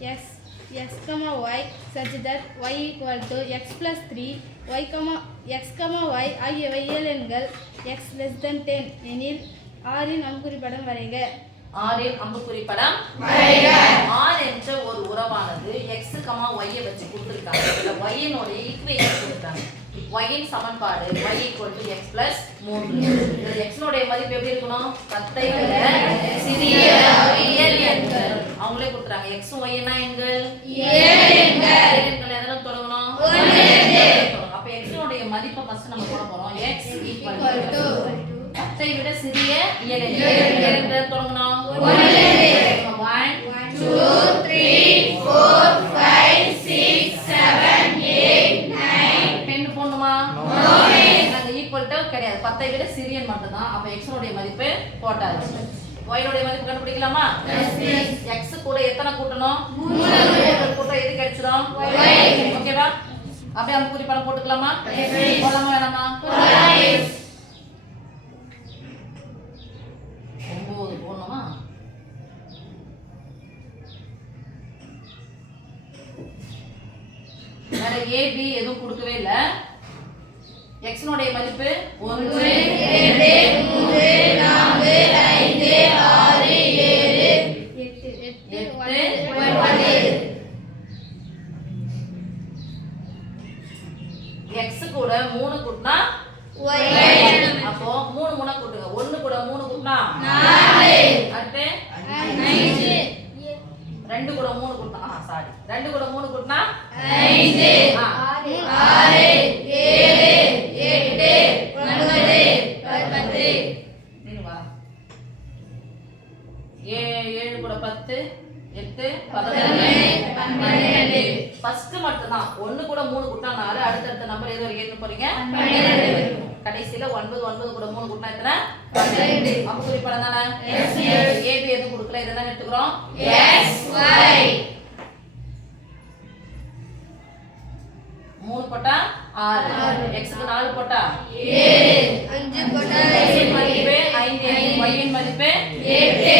x comma y such that y equal to x plus 3 x comma y ஆகியவை இயல் எண்கள் x less than 10 எனில் r இன் அம்புக்குறி படம் வரைக. r இன் அம்புக்குறி படம் வரைக. r என்ற ஒரு உறவானது x, y ஐ வச்சு கொடுத்திருக்காங்க. இதுல y இனோட ஈக்குவேஷன் கொடுத்தாங்க. y இன் சமன்பாடு y x plus 3. இதுல x னுடைய மதிப்பு எப்படி இருக்கணும்? 10 ஐ விட சிறிய இயல் எண்கள். அவங்களே கொடுத்துறாங்க. x y என்ன எண்கள்? இயல் எண்கள். எண்கள் எதனால தொடங்கணும்? 1 அப்ப x னுடைய மதிப்பை ஃபர்ஸ்ட் நம்ம போட போறோம். x = 10 ஐ விட சிறிய இயல் எண்கள் தொடங்கணும். 1 2 3 4 5 6 7 8 9 பென் போடணுமா? நாங்க ஈக்குவல் டு கிடையாது. 10 ஐ விட சிறிய எண் மட்டும் தான். அப்ப x னுடைய மதிப்பு போட்டாச்சு. y னுடைய மதிப்பு கண்டுபிடிக்கலாமா? x கூட எத்தனை கூட்டணும்? 3 கூட்ட எது கிடைச்சிரும்? y. ஓகேவா? அப்படியே அம்புக்குறி படம் போட்டுக்கலாமா? போடலாமா வேணாமா? போடலாம். 9 போடணுமா? வேற a b எதுவும் கொடுக்கவே இல்ல. x னுடைய மதிப்பு 1 2 3 4 5 6 7 8 x கூட 3 கூட்டினா y. அப்போ 3 3 கூட்டுங்க. 1 கூட 3 கூட்டினா 4. அடுத்து 5. 2 கூட 3 கூட்டினா சாரி 2 கூட 3 கூட்டினா 5. 6 7 8 9 10. நீங்க 7 கூட 10 8 11 12. ஃபர்ஸ்ட் மட்டும் தான் 1 கூட 3 கூட்டினா 4. அடுத்த நம்பர் எது வரைக்கும் ஏத்த போறீங்க? 12. கடைசில 9 9 கூட 3 கூட்டினா எத்தனை? 12. அம்புக்குறி படம் தானே? a b எதுவும் கொடுக்கல. இதெல்லாம் எடுத்துக்கிறோம். x y 3 போட்டா 6 x க்கு 4 போட்டா 7 5 போட்டா x இன் மதிப்பு 5 y இன் மதிப்பு 8